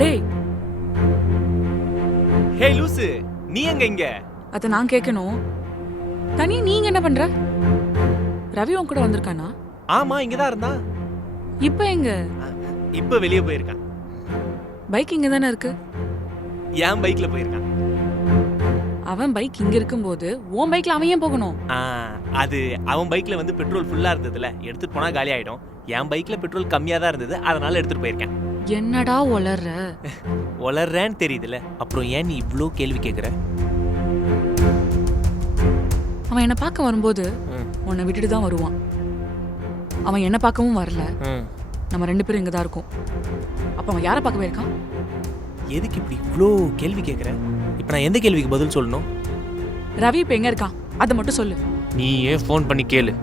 டேய், ஹே லூசு, நீ எங்க இங்க? அத நான் கேட்கணும். தனியா நீங்க என்ன பண்ற? ரவி உன் கூட வந்திருக்கானா? ஆமா, இங்கதான் இருந்தான். இப்ப எங்க? இப்ப வெளியே போயிருக்கான். பைக் இங்க தானே இருக்கு. என் பைக்ல போயிருக்கான். அவன் பைக் இங்க இருக்கும்போது உன் பைக்ல அவன் ஏன் போகணும்? அது அவன் பைக்ல வந்து பெட்ரோல் ஃபுல்லா இருந்ததுல, எடுத்துட்டு போனா காலி ஆயிடும். என் பைக்ல பெட்ரோல் கம்மியா தான் இருந்தது, அதனால எடுத்துட்டு போயிருக்கேன். என்னடா ஒளர்ற? ஒளர்றேன்னு தெரியுதுல, அப்புறம் ஏன் நீ இவ்ளோ கேள்வி கேக்குற? அவன் என்ன பார்க்க வரும்போது உன்னை விட்டுட்டு தான் வருவான். அவன் என்ன பார்க்கவும் வரல. நம்ம 2 பேரும் இங்க தான் இருக்கோம். அப்ப அவன் யாரை பார்க்க போயிருக்கான்? எதுக்கு இப்படி இவ்ளோ கேள்வி கேக்குற? இப்ப நான் எந்த கேள்விக்கு பதில் சொல்லணும்? ரவி இப்ப எங்க இருக்கான் அதை மட்டும் சொல்லு. நீ ஏன் ஃபோன் பண்ணி கேளு.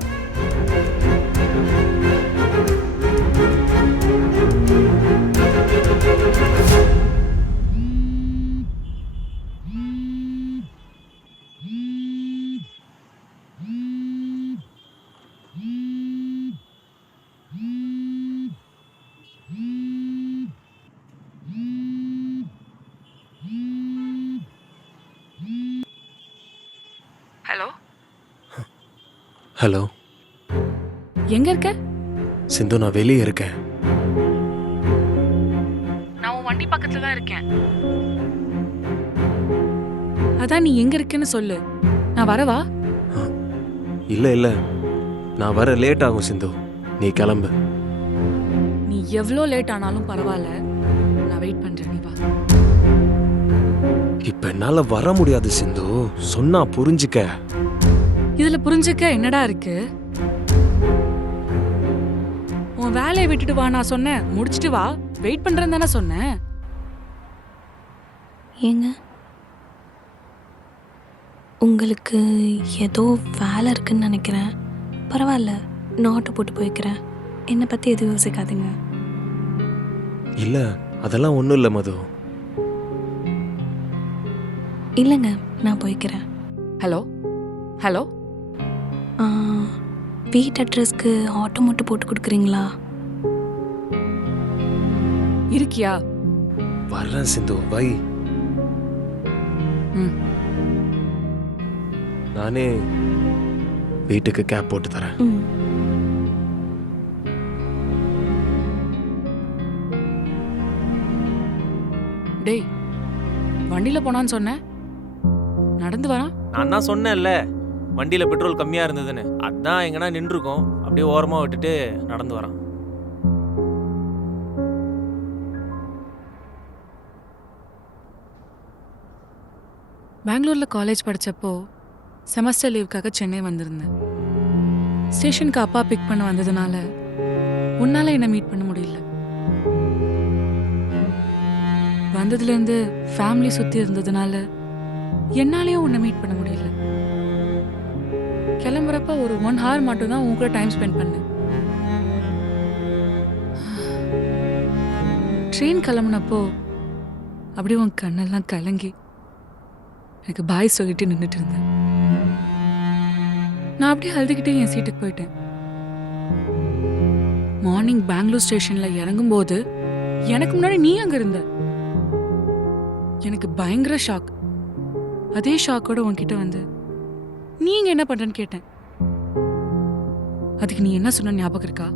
ஹலோ, ஹலோ எங்க இருக்க? சிந்து, நான் வெளியே இருக்கேன். நான் உன் வண்டி பக்கத்துல தான் இருக்கேன். அதான் நீ எங்க இருக்கேன்னு சொல்லு, நான் வரவா? இல்லை இல்லை, நான் வர லேட் ஆகும் சிந்து, நீ கிளம்பு. நீ எவ்வளோ லேட் ஆனாலும் பரவாயில்ல, நான் வெயிட் பண்றேன், நீ வா. இப்ப என்னால வர முடியாது சிந்து, சொன்னா புரிஞ்சுக்க. இதுல புரிஞ்சுக்க என்னடா இருக்கு? உன் வேலையை விட்டுட்டு வா நான் சொன்னேன், முடிச்சிட்டு வா, வெயிட் பண்றேன்னு தானே சொன்னேன். ஏங்க, உங்களுக்கு ஏதோ வேலை இருக்குன்னு நினைக்கிறேன். பரவாயில்ல, நான் ஆட்டோ போட்டு போய்க்கிறேன். என்னை பற்றி எதுவும் யோசிக்காதீங்க. இல்ல, அதெல்லாம் ஒண்ணும் இல்லை மது. இல்லைங்க, நான் போய்க்கிறேன். ஹலோ ஹலோ, வீட்டு அட்ரஸ்க்கு ஆட்டோ மட்டும் போட்டு கொடுக்குறீங்களா? இருக்கியா? வர்றேன் சிந்து, வை. ம், நானே வீட்டுக்கு கேப் போட்டு தரேன். ம். டேய், வண்டியில போனான்னு சொன்னேன், நடந்து வரான். நான் தான் சொன்னேன்ல, வண்டியில பெட்ரோல் கம்மியா இருந்ததுன்னு. அதான் எங்கன்னா நின்றுருக்கோம், அப்படியே ஓரமா விட்டுட்டு நடந்து வரான். பெங்களூர்ல காலேஜ் படிச்சப்போ செமஸ்டர் லீவுக்காக சென்னை வந்திருந்தேன். ஸ்டேஷனுக்கு அப்பா பிக் பண்ண வந்ததுனால உன்னால என்ன மீட் பண்ண முடியல. வந்ததுலேருந்து ஃபேமிலி சுத்தி இருந்ததுனால என்னாலேயும் உன்னை மீட் பண்ண முடியல. கிளம்புறப்ப ஒரு 1 hour மட்டும் தான் உன் கூட டைம் ஸ்பெண்ட் பண்ணேன். ட்ரெயின் கிளம்புனப்போ அப்படியே உன் கண்ணெல்லாம் கலங்கி எனக்கு பாய் சொல்லிட்டு நின்றுட்டு இருந்தேன். நான் அப்படியே அழுதுகிட்டே என் சீட்டுக்கு போயிட்டேன். மார்னிங் பெங்களூர் ஸ்டேஷன்ல இறங்கும்போது எனக்கு முன்னாடி நீ அங்க இருந்த. எனக்கு பயங்கர ஷாக். அதே ஷாக்கோட உன்கிட்ட வந்து நீங்க என்ன பண்றேன்னு கேட்டேன். அதுக்கு நீ என்ன சொன்ன ஞாபகம் இருக்கா?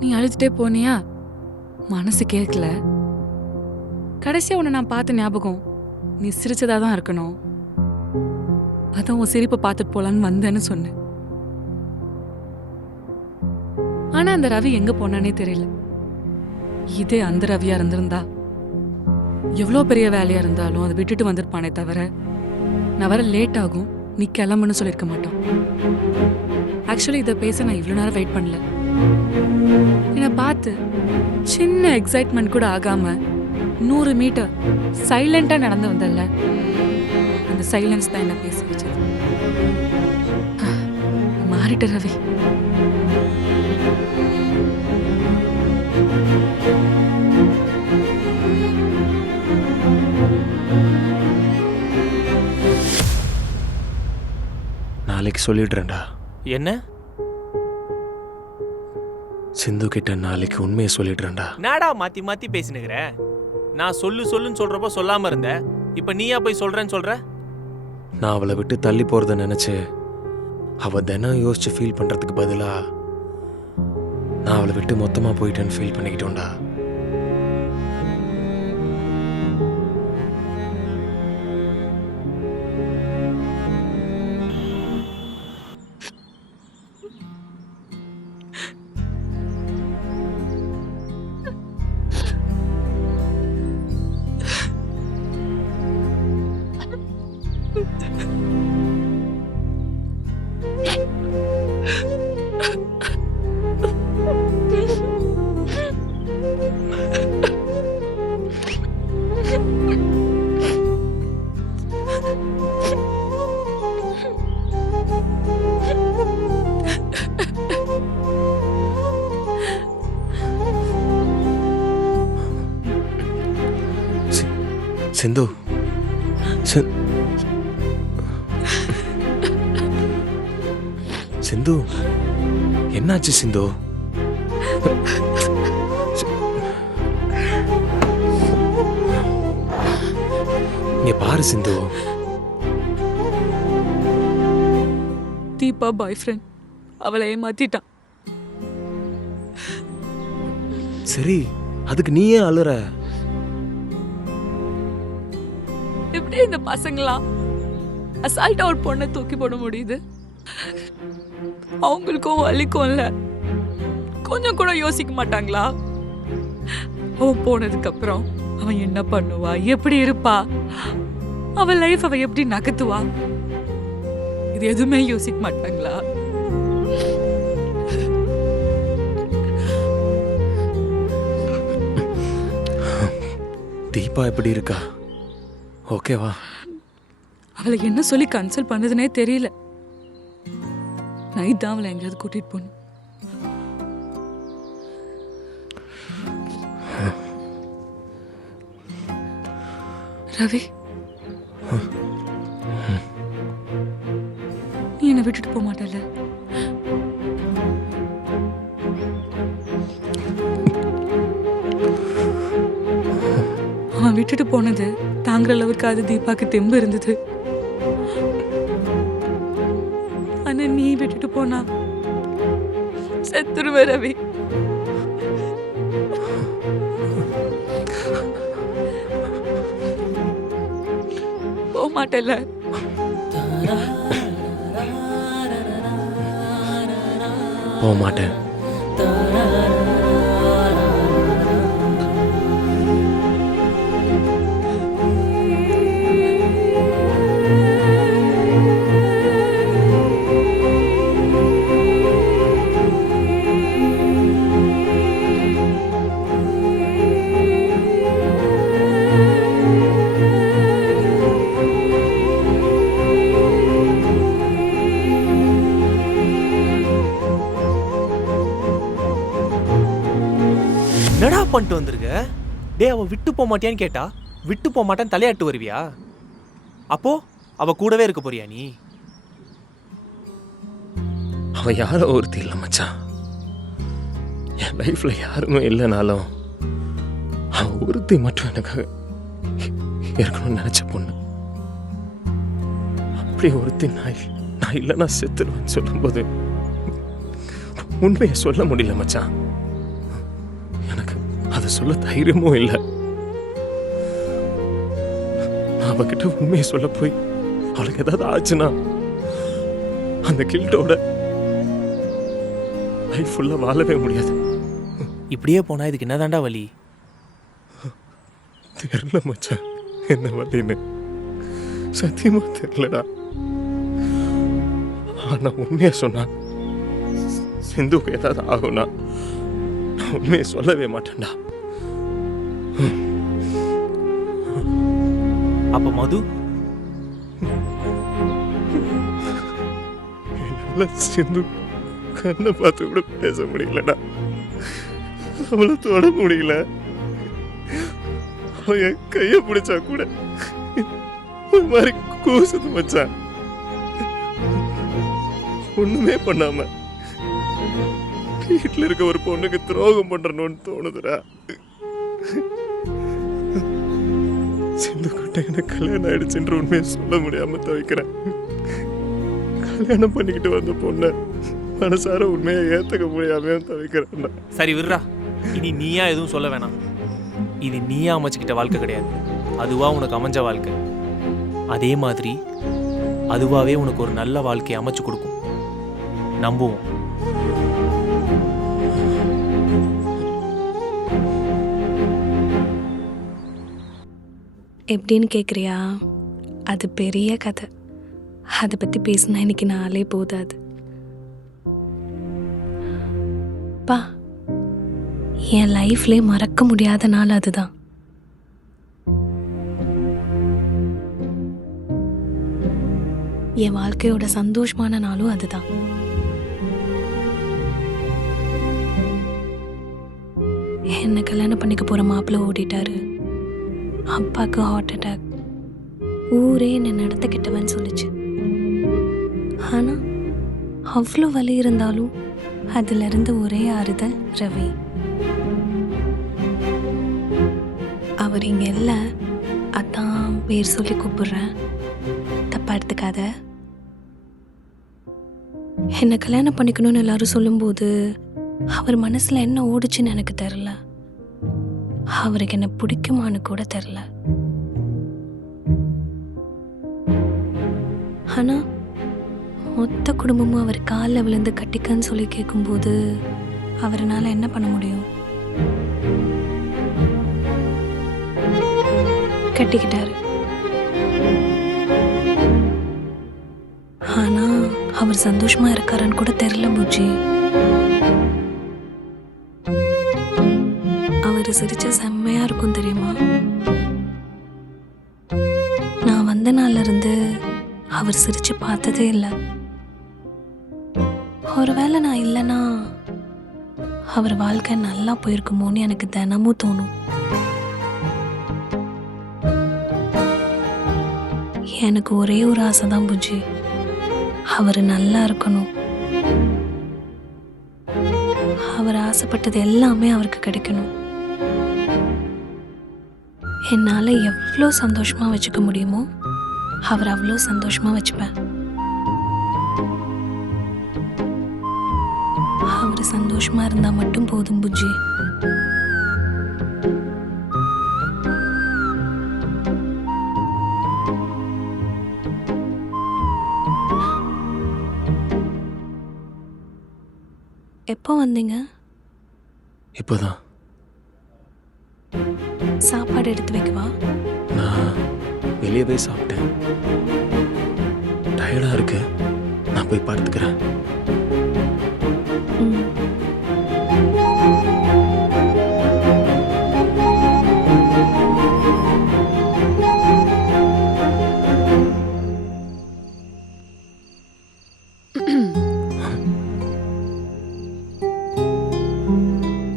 நீ அழுதுட்டே போனியா? மனசு கேட்கல. கடைசியா உன்னை நான் பார்த்த ஞாபகம் நீ சிரிச்சதா தான் இருக்கணும், அதான் உன் சிரிப்பை பார்த்துட்டு போலான்னு வந்தேன்னு சொன்னேன். ஆனா அந்த ரவி எங்க போனானே தெரியல. இதே அந்த ரவியா இருந்திருந்தா எவ்வளோ பெரிய வேலையா இருந்தாலும் அதை விட்டுட்டு வந்திருப்பானே தவிர நான் வர லேட் ஆகும் நீ கிளம்புன்னு சொல்லியிருக்க மாட்டான். ஆக்சுவலி இதை பேச நான் இவ்வளோ நேரம் வெயிட் பண்ணல. என்னை பார்த்து சின்ன எக்ஸைட்மெண்ட் கூட ஆகாம 100 மீட்டர் சைலண்டா நடந்து வந்தல்ல, அந்த சைலன்ஸ் தான் என்ன பேச வச்சது. மாறிட்ட ரவி. நாளைக்கு சொல்லிடுறேன்டா. என்ன? சிந்து கிட்ட நாளைக்கு உண்மையை சொல்லிடுறேன்டா. நாடா மாத்தி மாத்தி பேசினுக்கிற? நான் சொல்லுன்னு சொல்றப்போ சொல்லாம இருந்த, இப்ப நீயா போய் சொல்றேன்னு சொல்ற? நான் அவளை விட்டு தள்ளி போறத நினைச்சு அவ தினம் யோசிச்சு ஃபீல் பண்றதுக்கு பதிலா நான் அவளை விட்டு மொத்தமா போயிட்டேன்னு ஃபீல் பண்ணிக்கிட்டோம்டா. சிந்து சிந்து என்னாச்சு சிந்து? இங்க பாரு சிந்து. தீபா பாய் ஃப்ரெண்ட் அவளை ஏமாத்திட்டான். சரி, அதுக்கு நீயே அழுற? எப்படி இந்த பசங்களாம் அசால்ட்டா ஒரு பொண்ணை தூக்கி போட முடியுது? அவங்களுக்கும் வலிக்கும்ல, கொஞ்சம் கூட யோசிக்க மாட்டாங்களா? அவன் போனதுக்கு அப்புறம் அவன் என்ன பண்ணுவா, எப்படி இருப்பா, அவன் லைஃப் அவ எப்படி நகர்த்துவா, இது எதுவுமே யோசிக்க மாட்டாங்களா? தீபா எப்படி இருக்கா? ஓகேவா? அவளை என்ன சொல்லி கன்சல்ட் பண்ணதுனே தெரியல. நைட் தான் அவளை எங்கேயாவது கூட்டிட்டு போகணும். ரவி, நீ என்னை விட்டுட்டு போக மாட்டல? அவன் விட்டுட்டு போனது தாங்குற அளவுக்கு அது தீபாக்கு தெம்பு இருந்தது. ஆனா நீ விட்டுட்டு போனா செத்துருவ ரவி. போக மாட்டல? போக மாட்டேன். என்னடா பண்ணிட்டு வந்திருக்க? டே, அவ விட்டு போக மாட்டியான்னு கேட்டா விட்டு போக மாட்டான்னு தலையாட்டு வருவியா? அப்போ அவ கூடவே இருக்க போறியா நீ? அவ யாரோ ஒருத்தி இல்லை மச்சான். என் லைஃப்ல யாருமே இல்லைனாலும் அவ ஒருத்தி மட்டும் எனக்காக இருக்கணும்னு நினைச்ச பொண்ணு. அப்படி ஒருத்தி நான் இல்லைன்னா செத்துருவேன்னு சொல்லும்போது உண்மையை சொல்ல முடியல மச்சான். எனக்கு அதை சொல்ல தைரியமும் இல்லை. அவகிட்ட உண்மையை சொல்ல போய் அவளுக்கு ஏதாவது ஆச்சுன்னா அந்த கில்ட்டோட லைஃப் ஃபுல்லா வாழவே முடியாது. இப்படியே போனா இதுக்கு என்னதாண்டா வலி? தெரியல மச்சான், என்ன வலின்னு சத்தியமா தெரியலடா. ஆனா உண்மையா சொன்னா சிந்துக்கு ஏதாவது ஆகும்னா நான் உண்மையை சொல்லவே மாட்டேன்டா. அப்ப மது? என்னால சிந்து கண்ணை பார்த்து கூட பேச முடியலடா. அவளை தொட முடியல. அவன் என் கைய பிடிச்சா கூட ஒரு மாதிரி கூசுது மச்சான். ஒண்ணுமே பண்ணாம வீட்டில் இருக்க ஒரு பொண்ணுக்கு துரோகம் பண்றணும்னு தோணுதுடா. சிந்து கிட்ட எனக்கு கல்யாணம் ஆயிடுச்சுன்ற உண்மையை சொல்ல முடியாம தவிக்கிறேன். கல்யாணம் பண்ணிக்கிட்டு வந்த பொண்ணை மனசார உண்மையை ஏத்துக்க முடியாம தவிக்கிறேன்டா. சரி விடுறா, இனி நீயா எதுவும் சொல்ல வேணாம். இது நீயா அமைச்சுக்கிட்ட வாழ்க்கை கிடையாது, அதுவா உனக்கு அமைஞ்ச வாழ்க்கை. அதே மாதிரி அதுவாவே உனக்கு ஒரு நல்ல வாழ்க்கையை அமைச்சு கொடுக்கும், நம்புவோம். எப்படின்னு கேட்குறியா? அது பெரிய கதை. அதை பற்றி பேசினா இன்னைக்கு நாளே போதாது. பா, என் லைஃப்லே மறக்க முடியாத நாள் அதுதான். என் வாழ்க்கையோட சந்தோஷமான நாளும் அதுதான். என்னை கல்யாணம் பண்ணிக்க போகிற மாப்பிள்ளை ஓடிட்டாரு. அப்பாவுக்கு ஹார்ட் அட்டாக். ஊரே என்னை நடத்திக்கிட்டவன்னு சொல்லிச்சு. ஆனால் அவ்வளோ வலி இருந்தாலும் அதில் இருந்த ஒரே ஆறுதல் ரவி. அவர் இங்கே இல்லை, அதான் பேர் சொல்லி கூப்பிடுறேன், தப்பா எடுத்துக்காத. என்னை கல்யாணம் பண்ணிக்கணும்னு எல்லாரும் சொல்லும்போது அவர் மனசில் என்ன ஓடுச்சுன்னு எனக்கு தெரில. அவருக்கு என்ன பிடிக்குமான்னு கூட தெரில. ஆனா மொத்த குடும்பமும் அவர் காலில் விழுந்து கட்டிக்கன்னு சொல்லி கேட்கும்போது அவரால் என்ன பண்ண முடியும்? கட்டிக்கிட்டாரு. ஆனா அவர் சந்தோஷமா இருக்காருன்னு கூட தெரியல பூஜி. அவர் சிரிச்ச செம்மையா இருக்கும் தெரியுமா? நான் வந்த நாள்ல இருந்து அவர் சிரிச்சு பார்த்ததே இல்லை. ஒருவேளை நான் இல்லைன்னா அவர் வாழ்க்கை நல்லா போயிருக்குமோன்னு எனக்கு தினமும் தோணும். எனக்கு ஒரே ஒரு ஆசை தான் பூஜி, அவர் நல்லா இருக்கணும். அவர் ஆசைப்பட்டது எல்லாமே அவருக்கு கிடைக்கணும். என்னால் எவ்வளோ சந்தோஷமாக வச்சுக்க முடியுமோ அவர் அவ்வளோ சந்தோஷமாக வச்சுப்பேன். அவர் சந்தோஷமாக இருந்தால் மட்டும் போதும் புஜ்ஜி. எப்போ வந்தீங்க? இப்போதான். சாப்பாடு எடுத்து வைக்கவா? நான் வெளியே போய் சாப்பிட்டேன். டயர்டா இருக்கு, நான் போய் படுத்துக்கிறேன்.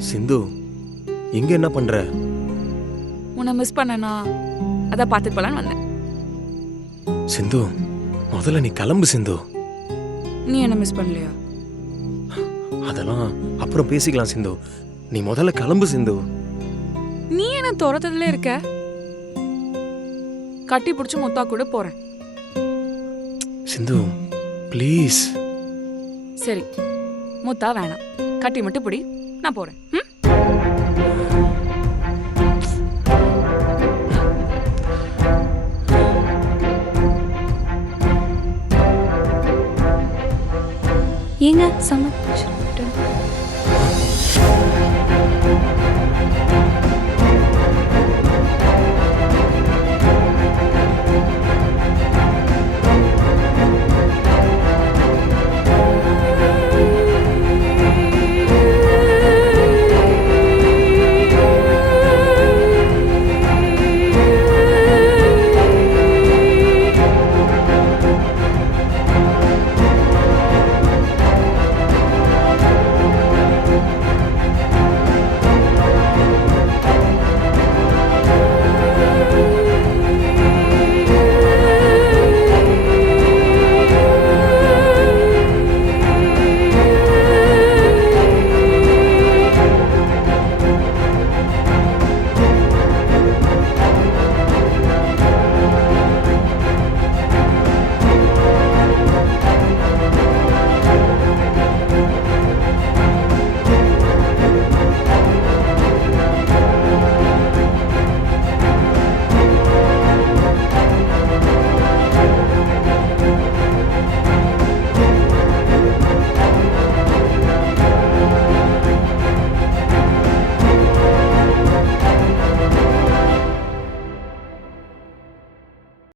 சிந்து, இங்க என்ன பண்ற? உன்னை மிஸ் பண்ணனா, அதான் பார்த்துட்டு போலான்னு வந்தேன். சிந்து, முதல்ல நீ கிளம்பு சிந்து. நீ என்ன மிஸ் பண்ணலையா? அதெல்லாம் அப்புறம் பேசிக்கலாம் சிந்து. நீ முதல்ல கிளம்பு சிந்து. நீ என்ன துரத்ததுல இருக்க? கட்டி பிடிச்சி முத்தா கூட போறேன். சிந்து ப்ளீஸ். சரி, முத்தா வேணாம், கட்டி மட்டும் பிடி, நான் போறேன். ஏங்க சமைச்சு